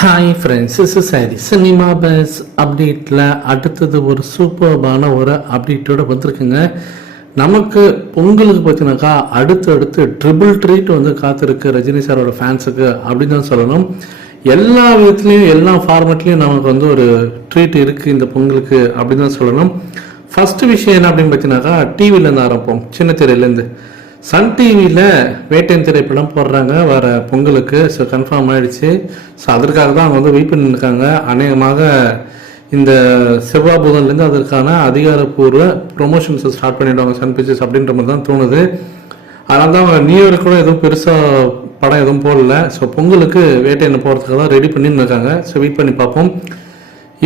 Hi friends is சாரி cinema buzz அப்டேட்டில் அடுத்தது ஒரு சூப்பர்பான ஒரு அப்டேட்டோட வந்திருக்குங்க. நமக்கு பொங்கலுக்கு பார்த்தீங்கன்னாக்கா அடுத்து அடுத்து ட்ரிபிள் ட்ரீட் வந்து காத்திருக்கு ரஜினி சாரோட ஃபேன்ஸுக்கு அப்படின்னு தான் சொல்லணும். எல்லா விதத்துலேயும் எல்லா ஃபார்மேட்லேயும் நமக்கு வந்து ஒரு ட்ரீட் இருக்குது இந்த பொங்கலுக்கு அப்படின்னு தான் சொல்லணும். ஃபஸ்ட்டு விஷயம் என்ன அப்படின்னு பார்த்தீங்கன்னாக்கா டிவிலேருந்து ஆரம்பிப்போம். சின்ன திரையிலேருந்து சன் டிவியில் வேட்டையன் திரைப்படம் போடுறாங்க வர பொங்கலுக்கு. ஸோ கன்ஃபார்ம் ஆயிடுச்சு. ஸோ அதற்காக தான் அவங்க வந்து வெயிட் பண்ணியிருக்காங்க அநேகமாக இந்த செவ்வாய் புதன்லேருந்து அதற்கான அதிகாரப்பூர்வ ப்ரொமோஷன்ஸை ஸ்டார்ட் பண்ணிடுவாங்க சன் பிக்சர்ஸ் அப்படின்ற மாதிரி தான் தோணுது. அதனால தான் அவங்க நியூ இயர் கூட எதுவும் பெருசாக படம் எதுவும் போடல. ஸோ பொங்கலுக்கு வேட்டையனை போகிறதுக்காக தான் ரெடி பண்ணின்னு இருக்காங்க ஸோ வெயிட் பண்ணி பார்ப்போம்.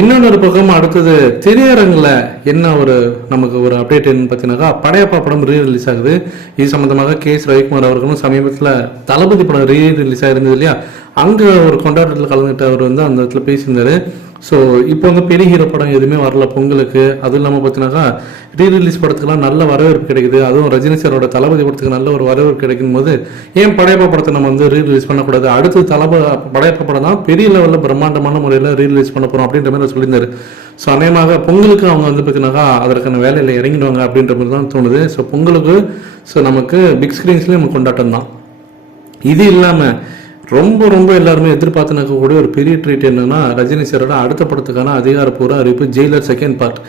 இன்னொன்று பக்கம் அடுத்தது திரையரங்கில் என்ன ஒரு நமக்கு ஒரு அப்டேட் என்னன்னு பார்த்தீங்கன்னாக்கா படையப்பா படம் ரீ ரிலீஸ் ஆகுது. இது சம்மந்தமாக கே எஸ் ரவிக்குமார் அவர்களும் சமீபத்தில் தளபதி படம் ரீ ரிலீஸ் ஆகிருந்தது இல்லையா? அங்கே ஒரு கொண்டாட்டத்தில் கலந்துகிட்ட அவர் வந்து அந்த இடத்துல பேசியிருந்தாரு. ஸோ இப்போ வந்து பெரிய ஹீரோ படம் எதுவுமே வரல பொங்கலுக்கு. அதுவும் இல்லாமல் பார்த்தீங்கன்னாக்கா ரீ ரிலீஸ் படத்துக்குலாம் நல்ல வரவேற்பு கிடைக்குது. அதுவும் ரஜினி சாரோட தளபதி படத்துக்கு நல்ல ஒரு வரவேற்பு கிடைக்கும் போது ஏன் படையப்பா படத்தை நம்ம வந்து ரீ ரிலீஸ் பண்ணக்கூடாது? அடுத்து தளப படையப்பா படம் தான் பெரிய லெவலில் பிரம்மாண்டமான முறையில் ரீ ரிலீஸ் பண்ண போகிறோம் அப்படின்ற மாதிரி சொல்லியிருந்தார் சொல்லியிருந்தாரு. ஸோ அநேகமாக பொங்கலுக்கு அவங்க வந்து பார்த்தீங்கன்னாக்கா அதற்கான வேலையில் இறங்கிடுவாங்க அப்படின்ற மாதிரி தான் தோணுது. ஸோ பொங்கலுக்கு ஸோ நமக்கு பிக் ஸ்க்ரீன்ஸ்லேயும் நம்ம கொண்டாட்டம் தான். இது இல்லாமல் ரொம்ப ரொம்ப எல்லாருமே எதிர்பார்த்து நிற்கக்கூடிய ஒரு பெரிய ட்ரீட் என்னன்னா ரஜினி சாரோட அடுத்த படத்துக்கான அதிகாரப்பூர்வ அறிவிப்பு Jailer second part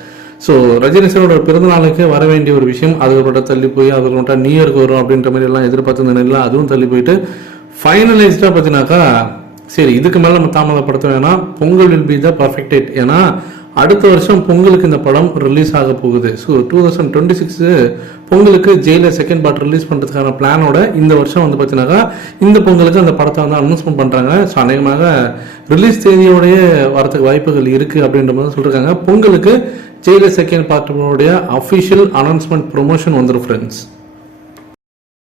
so Rajini சாரோட பிறந்த நாளுக்கு வர வேண்டிய ஒரு விஷயம் அதுக்கப்புறம் தள்ளி போய் அது மட்டும் நியூ இயர்க்கு வரும் அப்படின்ற மாதிரி எல்லாம் எதிர்பார்த்து நிலையில் அதுவும் தள்ளி போயிட்டு ஃபைனலைஸ்டாக பார்த்தீங்கன்னாக்கா சரி இதுக்கு மேலே நம்ம தாமதப்படுத்த வேணாம் Pongal will be the perfect date ஏன்னா அடுத்த வருஷம் பொங்கலுக்கு இந்த படம் ரிலீஸ் ஆக போகுது. So two thousand twenty six பொங்கலுக்கு ஜெயிலர் செகண்ட் பார்ட் ரிலீஸ் பண்ணுறதுக்கான பிளானோட இந்த வருஷம் வந்து பார்த்தீங்கன்னாக்கா இந்த பொங்கலுக்கு அந்த படத்தை வந்து அனௌன்ஸ்மெண்ட் பண்ணுறாங்க ஸோ அநேகமாக ரிலீஸ் தேதியோடைய வரத்துக்கு வாய்ப்புகள் இருக்குது அப்படின்ற மாதிரி சொல்லியிருக்காங்க பொங்கலுக்கு ஜெயிலர் செகண்ட் பார்ட்டோடைய அஃபிஷியல் அனௌன்ஸ்மெண்ட் ப்ரொமோஷன் வந்துடும் ஃப்ரெண்ட்ஸ்